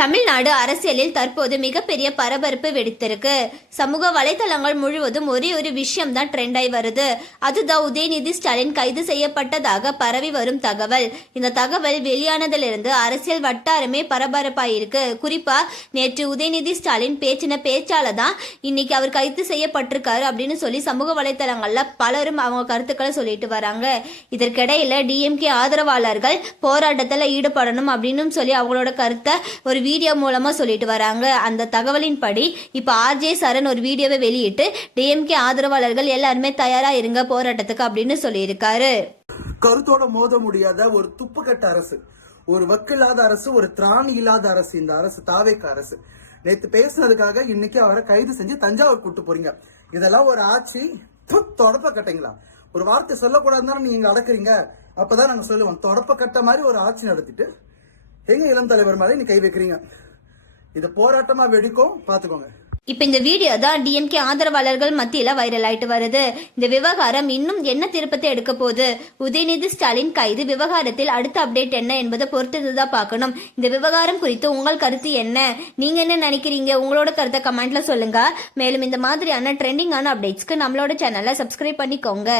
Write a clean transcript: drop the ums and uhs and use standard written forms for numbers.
தமிழ்நாடு அரசியலில் தற்போது மிகப்பெரிய பரபரப்பு வெடித்திருக்கு. சமூக வலைதளங்கள் முழுவதும் ஒரே ஒரு விஷயம் தான் ட்ரெண்ட் ஆகி வருது. அதுதான் உதயநிதி ஸ்டாலின் கைது செய்யப்பட்டதாக பரவி வரும் தகவல். இந்த தகவல் வெளியானதிலிருந்து அரசியல் வட்டாரமே பரபரப்பாயிருக்கு. குறிப்பா நேற்று உதயநிதி ஸ்டாலின் பேச்சின பேச்சால தான் இன்னைக்கு அவர் கைது செய்யப்பட்டிருக்காரு அப்படின்னு சொல்லி சமூக வலைதளங்கள்ல பலரும் அவங்க கருத்துக்களை சொல்லிட்டு வராங்க. இதற்கிடையில டிஎம்கே ஆதரவாளர்கள் போராட்டத்தில் ஈடுபடணும் அப்படின்னு சொல்லி அவங்களோட கருத்தை ஒரு வீடியோ மூலமா சொல்லிட்டு வராங்க. அந்த தகவலின் படி இப்ப ஆர்ஜே சரண் ஒரு வீடியோவை வெளியிட்டு டிஎம்கே ஆதரவாளர்கள் எல்லாருமே தயாரா இருங்க போராட்டத்துக்கு அப்படின்னு சொல்லி இருக்காரு. கருத்தோட மோத முடியாத ஒரு துப்புக்கட்ட அரசு, ஒரு வக்கில்லாத அரசு, ஒரு திராணி இல்லாத அரசு இந்த அரசு, தாவேக்க அரசு. நேத்து பேசுனதுக்காக இன்னைக்கு அவரை கைது செஞ்சு தஞ்சாவூர் கூட்டு போறீங்க. இதெல்லாம் ஒரு ஆட்சி? தொடப்ப கட்டைங்களா? ஒரு வார்த்தை சொல்லக்கூடாதுன்னு நீங்க அடக்குறீங்க. அப்பதான் நாங்க சொல்லுவோம், தொடப்ப கட்ட மாதிரி ஒரு ஆட்சி நடத்திட்டு எங்க இளம் தலைவர் மாதிரி நீ கை வைக்கிறீங்க. இது போராட்டமா வெடிக்கும், பாத்துக்கோங்க. இப்ப இந்த வீடியோ தான் டிஎம்கே ஆதரவாளர்கள் மத்தியில வைரல் ஆயிட்டு வருது. இந்த விவகாரம் இன்னும் என்ன திருப்பத்தை எடுக்க போகுது? உதயநிதி ஸ்டாலின் கைது விவகாரத்தில் அடுத்த அப்டேட் என்ன என்பதை பொறுத்ததுதான் பார்க்கணும். இந்த விவகாரம் குறித்து உங்கள் கருத்து என்ன? நீங்க என்ன நினைக்கிறீங்க? உங்களோட கருத்தை கமெண்ட்ல சொல்லுங்க. மேலும் இந்த மாதிரியான ட்ரெண்டிங்கான அப்டேட்ஸ்க்கு நம்மளோட சேனலை சப்ஸ்கிரைப் பண்ணிக்கோங்க.